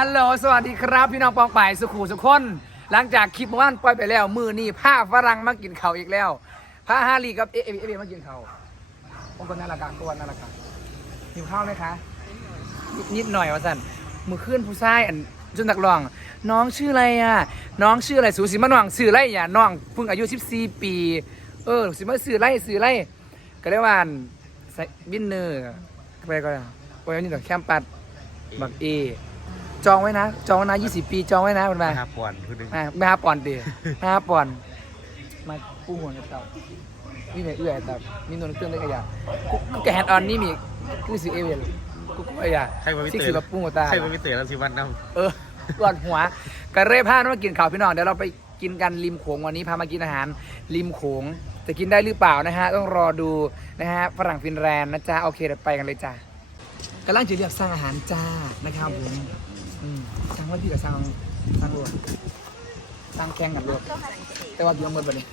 ฮัลโหล สวัสดีครับ พี่น้องปองป่ายสุขูสุขคน หลังจากคลิปเมื่อวานปล่อยไปแล้ว มือนี่ผ้าฝรั่งมากินเขาอีกแล้วผ้าฮารีกับเอเอเอเอมากินเขาวผมก็น่ารักตัวน่ารักหิวข้าวไหมคะนิดหน่อยวะสันมือขึ้นผู้ชายอันจนนักร้อง น้องชื่ออะไรอะ น้องชื่ออะไรสูสีมาน้องชื่อไรอย่าน้องเพิ่งอายุ14ปี เออสิมาสื่อไรสื่อไรก็เรียกว่าใส่บินเนอร์ไปก็ได้โอ้ยนี่ต่อแคมปัดบักเอ จองไว้นะ จองไว้นะ20 ปีจองไว้นะมันมาห้าปอนด์พูดถึงมาไม่ห้าปอนด์ดิห้าปอนด์มาปูหัวกับเต่านี่ไหนเอื้อยแต่มีนวลเครื่องได้กระยากูกูแกแฮนด์ออนนี่มีคือสิเอเวลกูกูกระยาใครมาวิซิกเตอสิร์แบบปูหัวตาใครมาวิเตอร์แล้วสิวันน้เออก่อนหัวกระเร่ผ้ามากินข้าวพี่น้องเดี๋ยวเราไปกินกันริมโขงวันนี้พามากินอาหารริมโขงจะกินได้หรือเปล่านะฮะ ต้องรอดูนะฮะฝรั่งฟินแลนด์นะจ๊ะ โอเคเดี๋ยวไปกันเลยจ้ากำลังจะเรียกสั่งอาหารจ้านะครับผม อืมสั่งว่าพี่กับสั่งสั่งรวมสั่งแข่งกันรวมแต่ว่าเดี๋ยวหมดไปเลย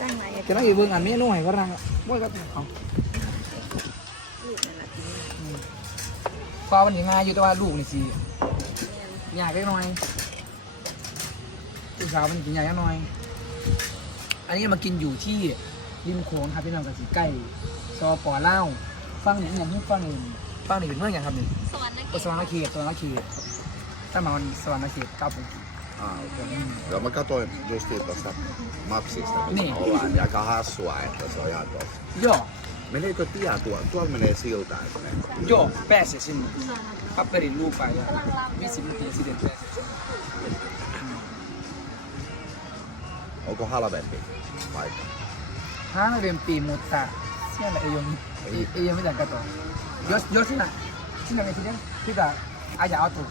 จ้างมาอย่าจะต้องอยู่เบื้องอันเมนูให้ฝรั่งบ่ก็เอาลูกนั่นแหละกินอืมฟ้าวันนี้ง่ายอยู่แต่ว่าลูกนี่สิยากเล็กน้อยลูกสาวมันกินยากเล็กน้อย อันนี้มากินอยู่ที่ริมโขงครับพี่น้องกับสีใกล้ซอปอเล่าวฟังหนึ่งอย่างที่ฟังหนึ่ง ฟังหนึ่งเป็นเมื่ออย่างครับหนึ่งสวรรค์นะโอสวรรค์เขตสวรรค์เขตถ้ามาวันสวรรค์เขตเก้าปี Ah, okei. Joo, mä katsoin justiin tuosta mapsista, missä Niin. niin. ollaan, niin aika hassua, että se on ihan tuossa. ย่อ Meneekö tie tuolla? Tuolla menee silta, että ne... ย่อแปะเสียสิ้นพับไปดินลูกไปมีสิบนาทีสิเด็ดแปะเสียสิ้น Onko halvempi paikka? ห้า งเรียนปีมุตตาเสี่ยงอะไรยงเอยงไม่ได้กันต่อยศยศที่ไหนที่ไหนที่เนี่ยที่จะอาจจะเอาตัว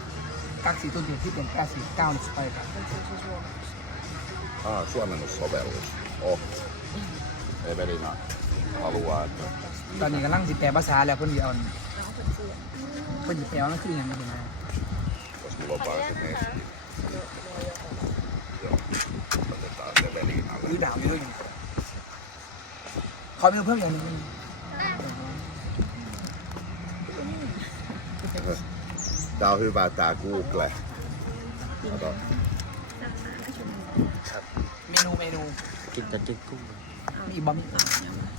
กักสีตัวเดียวที่เป็นแค่สีเก้าไปครับ Ah, suomennussovellus. Oh. Evelina haluaa, että ตอนนี้กำลังสิแปลภาษาแล้วเพิ่นสิเอาเพิ่นสิแปลว่ามันคือหยังไงนะ jos mulla on varsin esti. Joo, otetaan Evelinalle. คือดาวอยู่ด้วยกัน ขอมีเพิ่มอย่างหนึง Tää on hyvä tää Google. Kato. เมนูเมนูำกินแต่เด็กกุ้งมีบะหมี่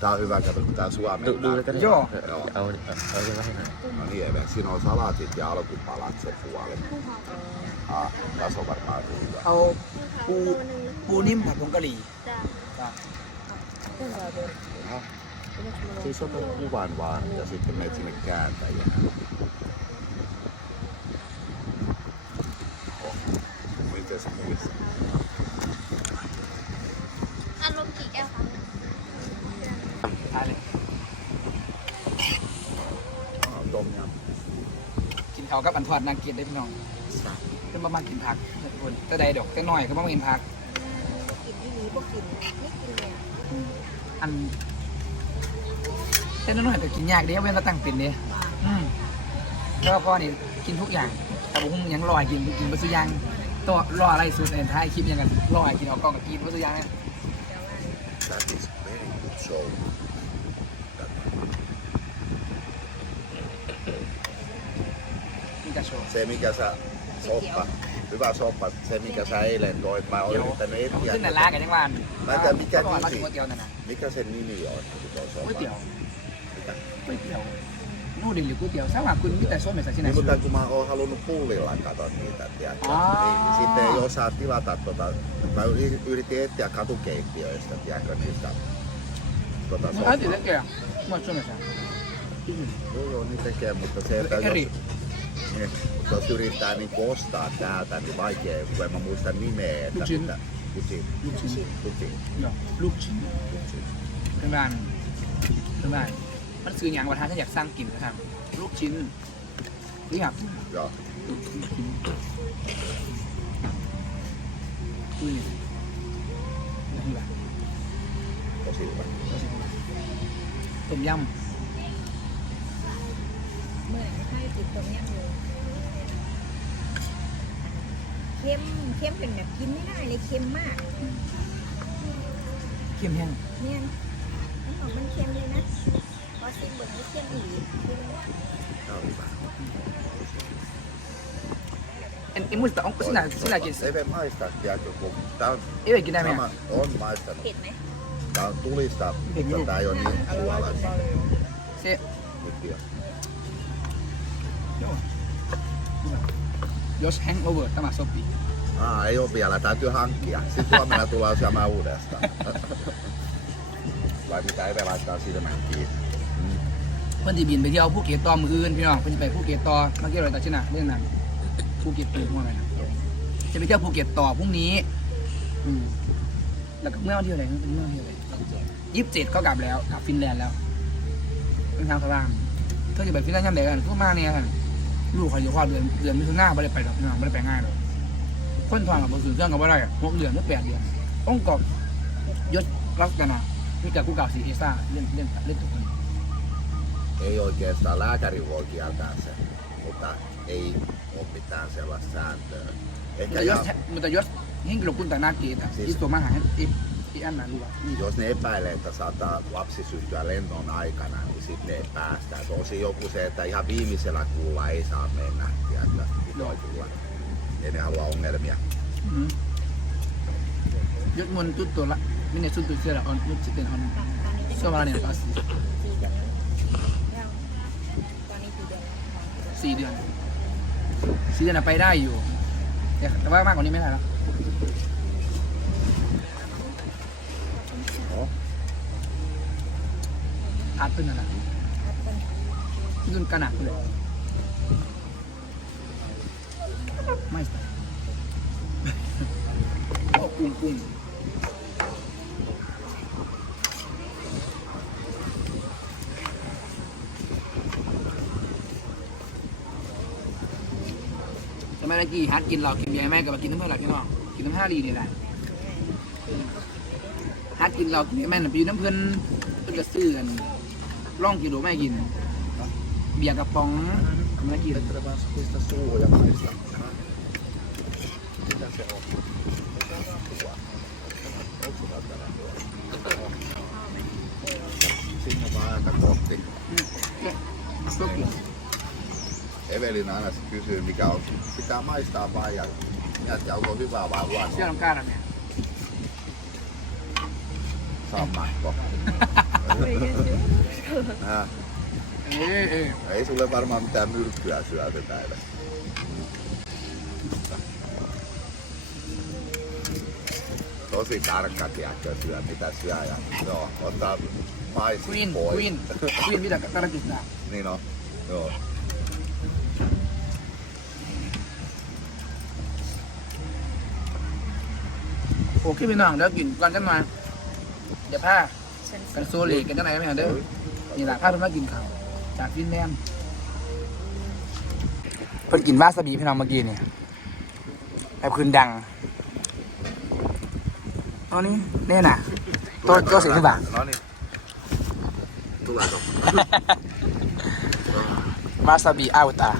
Tää on hyvä, kato kun tää ดู Suomen ดูแล้วก็ได้ Joo. เอาเอาเอาเอาไว้ให้หน่อย No niin, Eve. Siinä on salatit ja alkupalat se puoli. Ah, tässä on varmaan hyvä. เอาปูปูนิ่มผัดผงกะหรี่ จ้าจ้ะ Aha. Siis otat kuvan vaan ja sitten menet sinne kääntäjään. Oh. Miten se muistaa? อารมณ์กี่แก้วคะทานเลย Ah, tom yum. กินเขาวกับอันทอดนางเกียรติได้พี่น้องเพิ่นบ่มากินผักทุกคนแต่ใดดอกแต่น้อยก็บ่มากินผัก กินที่นี้พวกกินไม่กินเลยอะอัน แต่น้อยๆก็กินยากเด้เว้นก็ตั้งเป็นเด้อืมแล้วก็พ่อนี่กินทุกอย่างแต่บ่ฮู้หยังรอให้กินกินบ่ซุอย่างตัวรออะไรสุดในท้ายคลิปหยังกันรอให้กินเอากล้องกับกินบ่ซุอย่างเลย That is very good show. นี่จะโชว์ Se mikä sä, soppa, hyvä soppa, se mikä sä eilen toit, mä oon Joo. yrittänyt ขึ้น etsiä. แต่ล้ากันยังว่า Mä en tiedä mikä เขาบอกว่า nimi. ก๋วยเตี๋ยวนั่นน่ะ Mikä sen nimi on? kun toi ก๋วย soppa? เตี๋ยว Mikä? ก๋วยเตี๋ยวนู่นดิหรือก๋วยเตี๋ยวสำหรับคุณมีแต่ส้มเหมือนสักชิ้น Niin, นะ mutta kun mä oon halunnut pullilla katot niitä, tiedätkö? Aa. Niin, sitten ei osaa tilata tota, mä yri- yritin etsiä katukeittiöistä, tiedätkö, niistä tota อะเดี๋ยว soppaa. เดี๋ยวมันส้มเหมือนสัก Joo, joo, niin tekee, mutta se, että Eri. jos, niin, mutta jos yrittää niin ostaa täältä, niin vaikea, kun en mä muista nimeä, että Lutin. mitä, Lutin. ลูกชิ้น Lutin. เนาะลูกชิ้นเป็นบ้านเป็นบ้านมันซื้ออย่างว่าทานถ้าอยากสร้างกินนะครับลูกชิ้นนี่ครับ Joo. ลูกชิ้นอุ้ยนี่แบบ Tosi hyvä. ต้มยเมื่อไหร่ให้ติดตรงเนี้ยเลยเค็มเค็มเป็นแบบกินไม่ได้เลยเค็มมากำเค็มแห้งเนี่ย en, en muista, onko sinä, sinäkin se? Eve maista, tiedätkö, kun tää on Eiกินได้ไหม sama, on maistanut. เผ็ดไหม Tää on tulista, mutta tää ei oo niin suolaista. เซ Nyt tiedän. jos hangover tämä sopii Aa, ei oo vielä, täytyy hankkia. Sitten huomenna tullaan syömään uudestaan. Vai mitä Eve laittaa silmän kiinni. Mm. เพื่อนที่บินไปเที่ยวภูเก็ตต่อมืออื่นพี่น้องเพื่อนจะไปภูเก็ตต่อเมื่อกี้เราตัดชินะเรื่องนั้น ภูเก็ตตื่นมาไหมนะจะไปเที่ยวภูเก็ตต่อพรุ่งนี้ อืมแล้วก็เมื่อวันที่อะไรเป็นเมื่อวันที่อะไรยี่สิบเจ็ดก็กลับแล้วกลับฟินแลนด์แล้วเป็นทางสลามเธอจะไปฟินแลนด์ยังไงกันพวกมาเนี่ยกันลูกเขาอยู่คลอดเดือนเดือนมิถุนาไม่ได้ไปหรอกไม่ได้ไปง่ายหรอกคนทองกับบนสื่อเครื่องกับว่าได้หกเดือนหรือแปดเดือนต้องกอบยศลักษณะนี่จากกูเก่าสีเอซ่าเล่นเล่นเล่นตัวคน Ei oikeastaan lääkäri voi kieltää sen, mutta ei ole mitään sellaista sääntöä. Ehkä mutta, jos, ihan, mutta jos henkilökunta näkee, että siis, istumahan ei, ei anna luvaa. Niin. Jos ne epäilee, että saattaa lapsi syntyä lennon aikana, niin sitten ne päästään. Se on siinä joku se, että ihan viimeisellä kuulla ei saa mennä. Ja kyllä pitää tulla. Ei ne halua ongelmia. Mm-hmm. Jos mun tuttu minne syntyy siellä on nyt sitten on suomalainen passi. สี่เดือนสี่เดือนอะไปได้อยู่แต่ว่ามากกว่านี้ไม่ได้แล้วอาร์ตเป็นอะไรครับเป็นที่นกันหนักเลยไม่ใช่โอ้กุ้ งกุ้งสมัยตะกี้ฮัทกินเรากินเบียร์แม่กับมากินน้ำเพื่อนหลักพี่น้องกินน้ำห้าลีนี่แหละฮัทกินเรากินแม่น่ะไปอยู่น้ำเพื่อนเพื่อนจะซื้อกันล่องกินหรือไม่กิน เบียร์กระป๋องเมื่อกี้ Että vaan pistä suuhun ja maista. Mitä se on? Onko sulla tällä Sinne vaan aika kohti. ก็กิน Evelina aina sit kysyy, mikä on. Pitää maistaa vaan ja miettiä, onko hyvää vai เชื่อ huonoa. น้ำกล้าแล้วเนี่ย Sammakko. Äh, เอ้ยเอ้ย ei sulle varmaan mitään myrkkyä syötetä edes. Tosi tarkka, tiedätkö, syö mitä syö ja joo, ottaa ควีน maisin ควีน pois. ควีน mitä tarkistaa niin on, joo. โอเคพี่น้องเดี๋ยวกินก่อนจังหน่อยเดี๋ยวผ้าฉันกันโซเลกันจังไหนไม่เห็นเด้อนี่แหละผ้าเพิ่นมากินข้าวจากฟินแลนด์เพิ่นกินวาซาบิพี่น้องเมื่อกี้นี่แบบคืนดังตอนนี้เนี่ยน่ะตัวตัวสีที่บ่า No niin. Tuleeko? วาซาบิอัลตา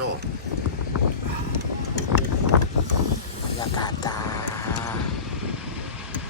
โลกบรรยากาศจ้า